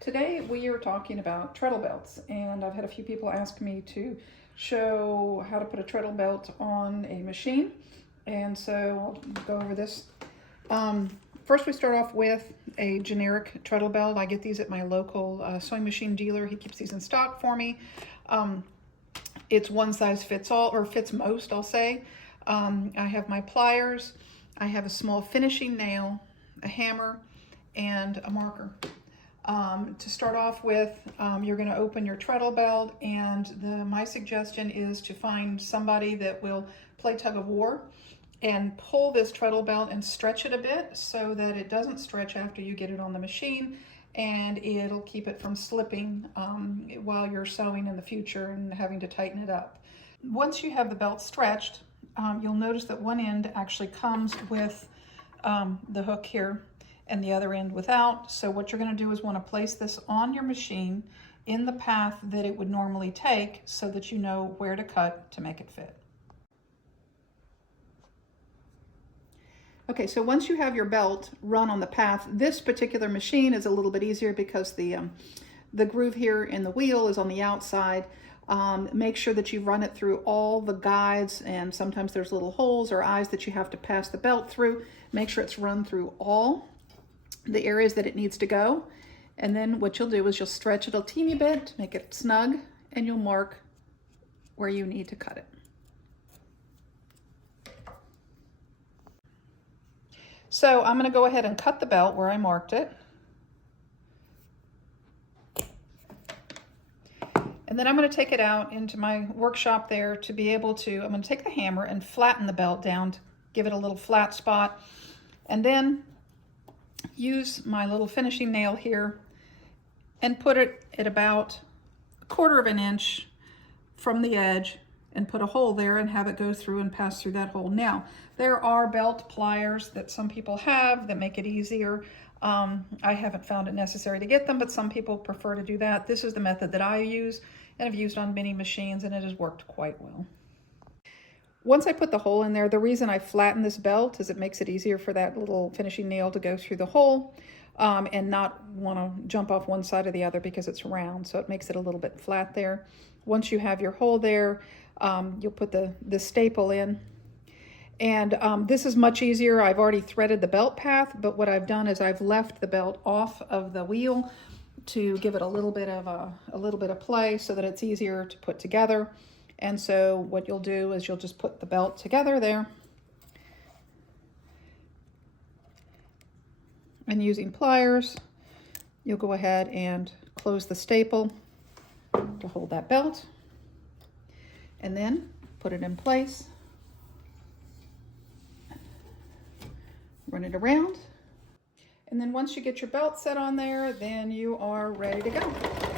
Today we are talking about treadle belts, and I've had a few people ask me to show how to put a treadle belt on a machine, and so I'll go over this. First we start off with a generic treadle belt. I get these at my local sewing machine dealer. He keeps these in stock for me. It's one size fits all, or fits most, I'll say. I have my pliers, I have a small finishing nail, a hammer, and a marker. To start off with, you're going to open your treadle belt, and my suggestion is to find somebody that will play tug of war and pull this treadle belt and stretch it a bit so that it doesn't stretch after you get it on the machine, and it'll keep it from slipping while you're sewing in the future and having to tighten it up. Once you have the belt stretched, you'll notice that one end actually comes with the hook here and the other end without. So what you're going to do is want to place this on your machine in the path that it would normally take so that you know where to cut to make it fit. Okay, so once you have your belt run on the path, this particular machine is a little bit easier because the groove here in the wheel is on the outside. Make sure that you run it through all the guides, and sometimes there's little holes or eyes that you have to pass the belt through. Make sure it's run through all the areas that it needs to go. And then what you'll do is you'll stretch it a teeny bit, make it snug, and you'll mark where you need to cut it. So I'm going to go ahead and cut the belt where I marked it. And then I'm going to take it out into my workshop there to be able to, I'm going to take the hammer and flatten the belt down to give it a little flat spot. And then use my little finishing nail here and put it at about 1/4 of an inch from the edge and put a hole there and have it go through and pass through that hole. Now, there are belt pliers that some people have that make it easier. I haven't found it necessary to get them, but some people prefer to do that. This is the method that I use and have used on many machines, and it has worked quite well. Once I put the hole in there, the reason I flatten this belt is it makes it easier for that little finishing nail to go through the hole and not want to jump off one side or the other because it's round, so it makes it a little bit flat there. Once you have your hole there, you'll put the staple in. And this is much easier. I've already threaded the belt path, but what I've done is I've left the belt off of the wheel to give it a little bit of play so that it's easier to put together. And so what you'll do is you'll just put the belt together there. And using pliers, you'll go ahead and close the staple to hold that belt. And then put it in place. Run it around. And then once you get your belt set on there, then you are ready to go.